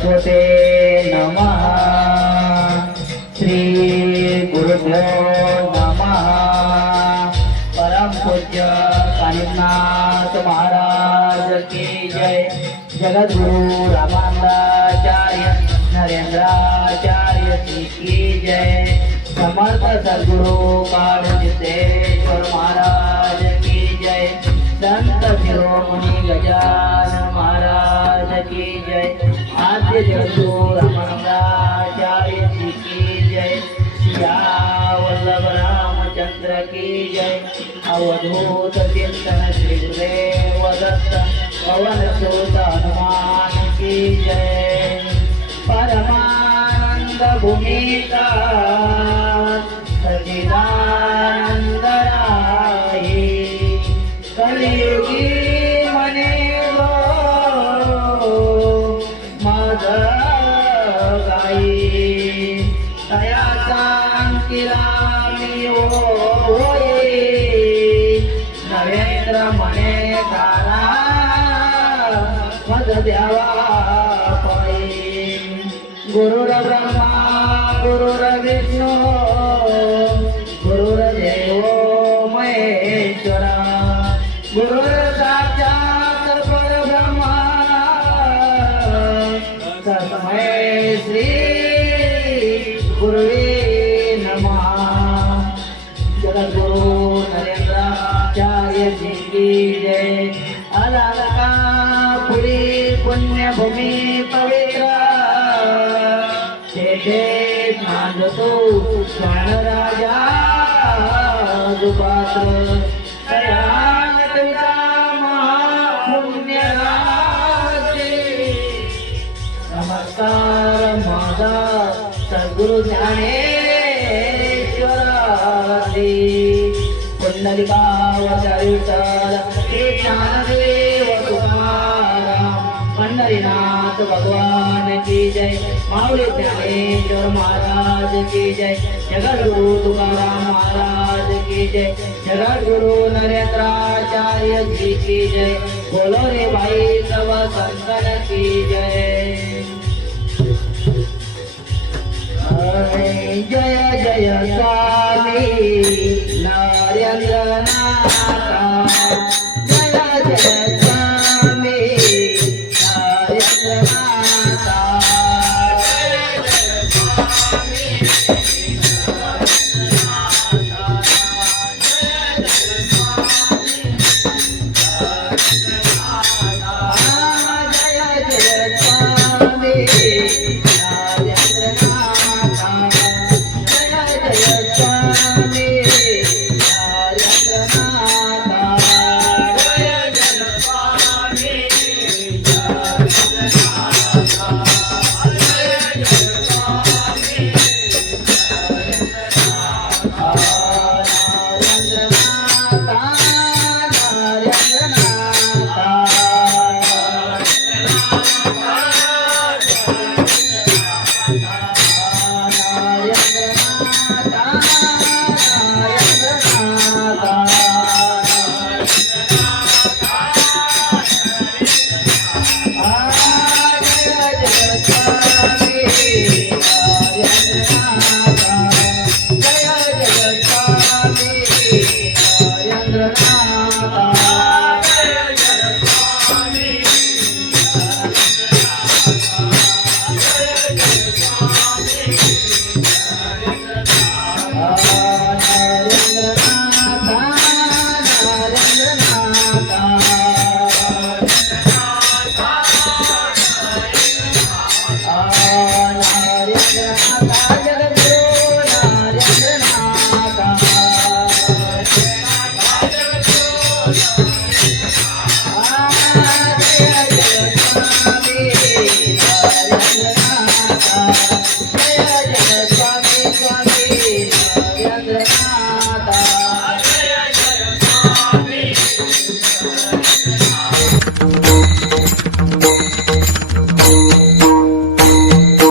सरस्वते नमः। श्री गुरुभ्यो नमः। परम पूज्य कानिनाथ महाराज की जय। जगद्गुरु रामानंदाचार्य नरेंद्राचार्य की जय। समर्थ सद्गुरु कालजितेश्वर महाराज की जय। संत शिरोमणि गजानन महाराज की जय। आद्य जगद्गुरु रामानंदाचार्य की जय। सिया वल्लभ रामचंद्र की जय। अवधूत चिंतन श्री गुरुदेव दत्त पवन सुत हनुमान की जय। परमानंद भूमिका सच्चिदानंद राय कलियुगी मने गो मद गाई। तयाचा अंकिला मी होय नरेंद्र मने कारा मद द्यावा पायी। गुरुर ब्रह्मा गुरुर विष्णू गुरुर्देव महेश्वरा गुरुर साक्षात परब्रह्मा तस्मै श्री गुरुवे नमः। जगद्गुरु नरेंद्राचार्य जी की जय। अलकापुरी पुण्यभूमि पवित्र तेथे नांदतो प्राणराजा दुपात्र। तयानकविता महापुण्यराजे नमस्कार माझा सद्गुरु ज्ञानेश्वराजी। पुंडलिकावतारी विठ्ठल श्री ज्ञानदेव तुकाराम पंढरीनाथ भगवान की जय। माऊली ज्ञानेश्वर महाराज की जय। जगद्गुरु तुकाराम महाराज की जय। जगद्गुरु नरेंद्राचार्य जी की जय। बोलो रे भाई सब संतन की जय। जय जय स्वामी नरेंद्रनाथ। जय जय स्वामी नरेंद्रनाथ।